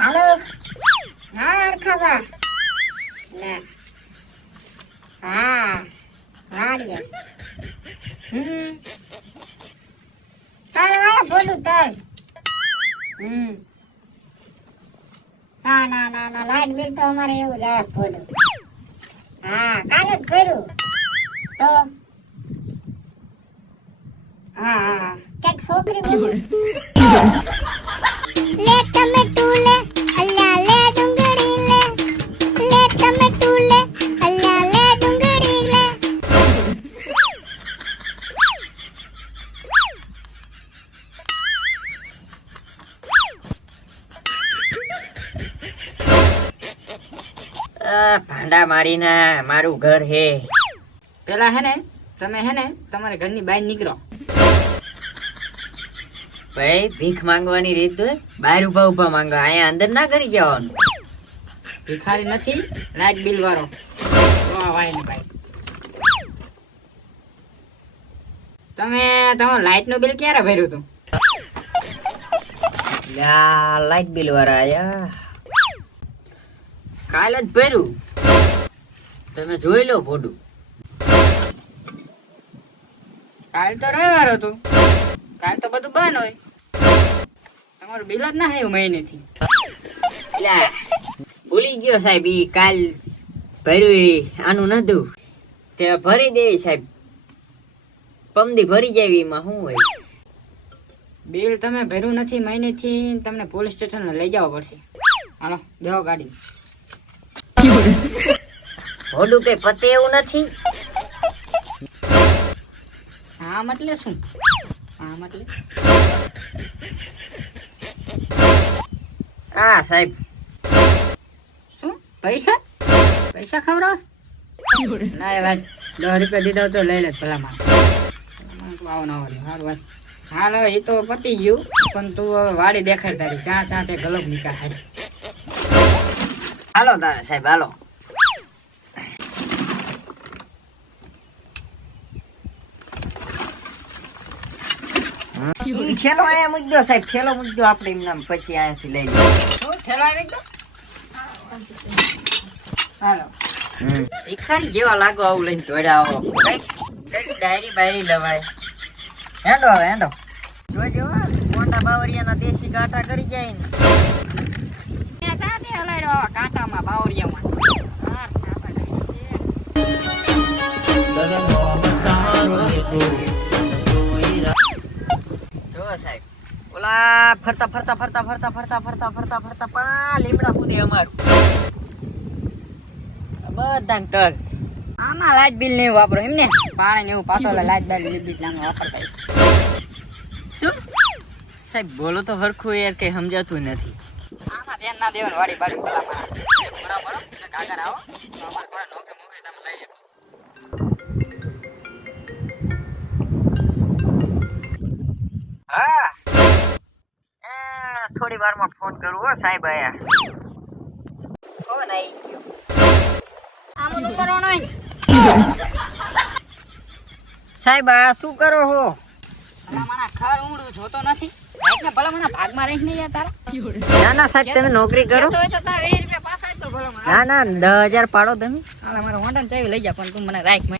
હાલો હા અરખાબા લે હા વાડિયા તાર વાયા બોલું તાર ના ના ના ના લાઈટ બિલ તો અમારે એવું જ આવે બોલું હા કાલે જ કર્યું તો હા હા ક્યાંક છોકરી બોલું લે તમે ટુલે અલ્લા લે ડુંગળી લે લે તમે ટુલે અલ્લા લે ડુંગળી લે ભાંડા મારી ના મારું ઘર હે પેલા હે ને તમે હે ને તમારે ઘરની બહાર નીકળો. ભાઈ ભીખ માંગવાની રીત હોય બહાર ઉભા ઉભા માંગવા અહીંયા અંદર ના કરી જવાનું. ભિખારી નથી લાઈટ બિલ વાળો વાય ને ભાઈ. તમે તમારું લાઈટ નું બિલ ક્યારે ભર્યું હતું? લાઈટ બિલ વાળા આયા કાલ જ ભર્યું. તમે જોઈ લો ફોટું. કાલ તો રવિવાર હતું, કાલ તો બધું બંધ હોય. તમારું બિલ જ ના આવ્યું મહિનેથી. ભૂલી ગયો સાહેબ ઈ કાલ ભર્યું આનું નતું તે ભરી દે સાહેબ. પમદી ભરી જાય એમાં શું હોય. બિલ તમે ભર્યું નથી મહિનેથી, તમને પોલીસ સ્ટેશન લઈ જવા પડશે. હાલો બેહો ગાડી. ભોડું કઈ પતે એવું નથી. આમ એટલે શું? આમ એટલે હા સાહેબ શું? પૈસા પૈસા ખવડાવ ના એ વાત 10 રૂપિયા દીધા તો લઈ લે ભલા મારે. આવો ના આવડે સારું વાત. હાલો એ તો પતી ગયું, પણ તું હવે વાડી દેખાય તારી ચા ચા તે ગલબ નિકાલ થાય. હાલો તારે સાહેબ હાલો. ઠેલો અહીંયા મૂકજો સાહેબ, ઠેલો મૂકજો આપણે એમ નામ પછી અહીંયાથી લઈ લઈએ. શું ઠેલો આવી ગયો? હાલો ભિખારી જેવા લાગો આવું લઈને દોડ્યા આવો. કઈક ડાયરી બાયરી લવાય. હેંડો હવે હેંડો. જોજો મોટા બાવરિયાના દેશી ગાંઠા કરી જાય ને. ત્યાં ચાતે હલાડ્યો આવા કાંટામાં બાવળિયામાં. હા કાંટા જો સાહેબ ઓલા ફરતા ફરતા ફરતા ફરતા ફરતા ફરતા ફરતા ફરતા પા લીમડા સુધી અમારું બધા તલ. આમાં લાઈટ બિલ નહીં વાપરો એમ ને? પાણી ને એવું પાછો લાઈટ બિલ લીધી એટલે વાપરતા હશે. શું સાહેબ બોલો તો હરખું યાર કઈ સમજાતું નથી. આમાં ધ્યાન ના દેવાનું વાડી બાડી ભલા મારા. બરાબર કાગર આવો તો અમાર કોઈ નોકરી મોકરી તમે લઈ લો. હા થોડી વારમાં ફોન કરું હો સાહેબ આયા. કોણ આવી ગયો? આમાં નંબર ઓનો હોય ને સાહેબ આ શું કરો હો? ભલા મારા ઘર ઉમડું જોતો નથી. લાઈટ ને ભલા મારા ભાગમાં રહીને યાર તારા. ના ના સાહેબ તમે નોકરી કરો. તો તો તારા 20 રૂપિયા પાછા જ તો ભલા મારા. ના ના 10,000 પાડો તમે. હાલ મારા હોન્ડા ચાવી લઈ જા, પણ તું મને રાખ.